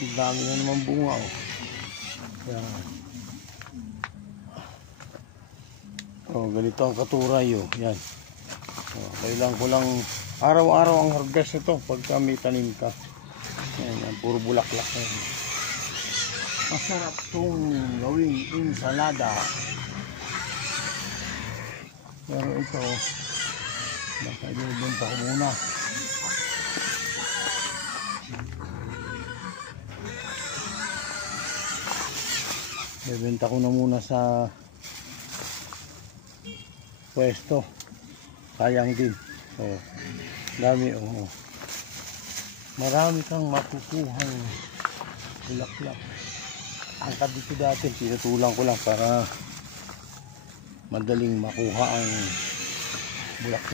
Ang dami na naman bunga, oh. Yan. Oh, ganito ang katuray, oh. Yan. Oh, kailangan ko lang araw-araw ang harvest ito pagka may tanim ka. Yan, yan, puro bulaklak na yan. Masarap itong gawing ensalada. Pero ito, baka ibibenta ko muna. Ibibenta ko na muna sa pwesto. Sayang din. Oh, dami, oh. Marami kang makukuhang bulaklak. Ang kabito dati, pinutulang ko lang para madaling makuha ang bulaklak.